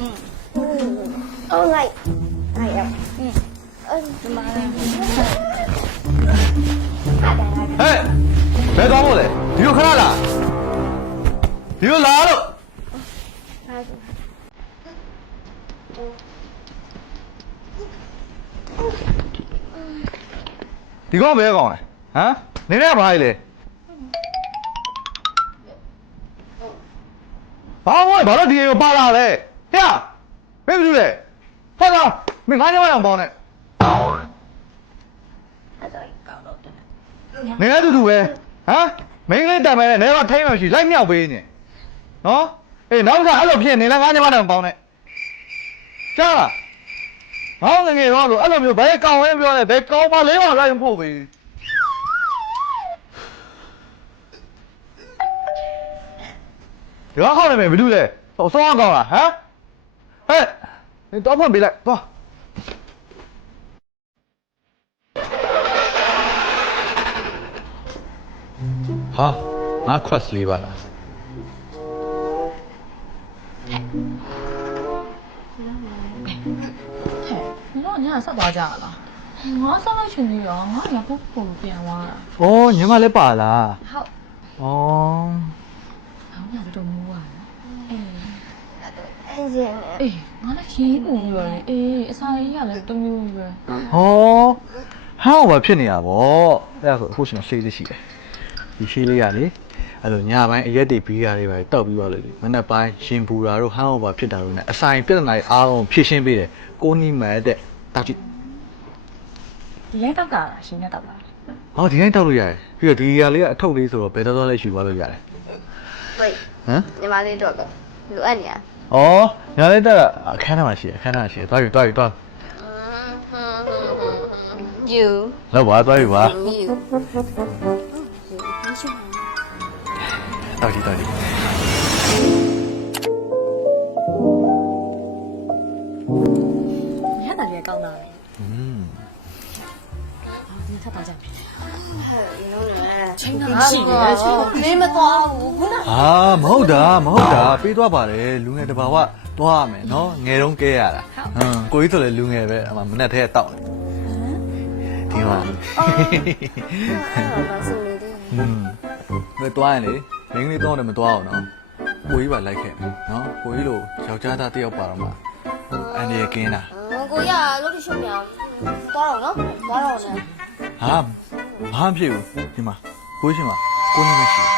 Oh, like, I am. ဒီမှာလည်းဟဲ့ဘယ်သွားမို့လဲဒီလိုခဏလားဒီလိုလာလို့ဒီကောင်ဘယ်ကောင်လဲဟမ်နေနေဘာလဲဘာမို့ဘာလို့ဒီကိုပါလာလဲ ဟဲ့ဘယ်ဘူးလဲဟောတော့မင်းငါးညမအောင်ပေါင်းနဲ့နေလည်းတူတူပဲဟမ်မင်းလေးတိုင်မယ်နဲ့နေတော့ထိမ့်မှရှိလိုက်မြောက်ပေးနေနော်အေးနောက်စားအဲ့လိုဖြစ်နေလည်းငါးညမနဲ့မပေါင်းနဲ့ကြားလားဟောင်းငယ်ငယ်တော့လို့အဲ့လိုမျိုးဘယ်ကောင်ဝဲပြောလဲဘယ်ကောင်မလေးပါလိုက်ဖို့ပဲဒီတော့ခေါင်းနေမယ်ဘယ်လိုလဲဟိုစောင်းကောင်လားဟမ် ဟဲ့နေတော့ဖွင့်ပေးလိုက်သွား ဟာငါ quest လေးပါလား 你说你俩上打架了？我上来群里啊，我也不不变化了。 ဩညီမလည်းပါလား လိုက်ရင်လည်းအေးငါလည်းရေးနေပြီပါလေအေးအစာရေးရလည်းတမျိုးပဲဟောဟောဘာဖြစ်နေတာဗောအဲ့ဒါဆိုအခုကျွန်တော်ရှေးလေးရှိတယ်ဒီရှေးလေးကလေအဲ့လိုညပိုင်းအရက်တွေဘီးယာတွေပဲတောက်ပြီးသွားလို့လေမနေ့ပိုင်းရင်ပူတာတို့ဟောင်းဘာဖြစ်တာတို့ ਨੇ အဆိုင်ပြဿနာတွေအားလုံးဖြေရှင်းပေးတယ်ကိုနီမန်တဲ့တောက်ကြည့်ဒီတိုင်းတောက်တာလားရှင်နဲ့တောက်တာဟောဒီတိုင်းတောက်လို့ရတယ်ပြီးတော့ဒီနေရာလေးကအထုပ်လေးဆိုတော့ဘယ်တော့တော့လဲယူသွားလို့ရတယ်ဟိတ်ဟမ်ညီမလေးတော့ကော 哦原来的啊看那么写看那么写多语多语多语有。那娃来玩短语玩到底到底你看到这个杠吗嗯。你看大姐。ချင်းကမရှိနေတယ်ချင်း မင်းမသွားဘူးခုန အာမဟုတ်တာမဟုတ်တာပေးသွားပါတယ်လူငယ်တစ်ပါးကသွားရမယ်နော်ငယ်တုန်းကဲရတာဟမ်ကိုကြီးဆိုလေလူငယ်ပဲအမမနဲ့ထဲတောက်ဒီမှာ ဘာစနေတယ် ဟမ်မသွားရင်လေမင်းလေးတော့လည်းမသွားအောင်နော်ကိုကြီးပါလိုက်ခဲ့နော်ကိုကြီးလိုယောက်ျားသားတစ်ယောက်ပါတော့မှအန်ဒီရကင်းတာ ကိုရလို့ရှုံးမြောင်းသွားတော့နော်သွားတော့လ ည်းဟာဘာမှဖြစ်ဘူးဒီမှာကိုကြီးရှင်မှာကိုကြီးမရှိဘူး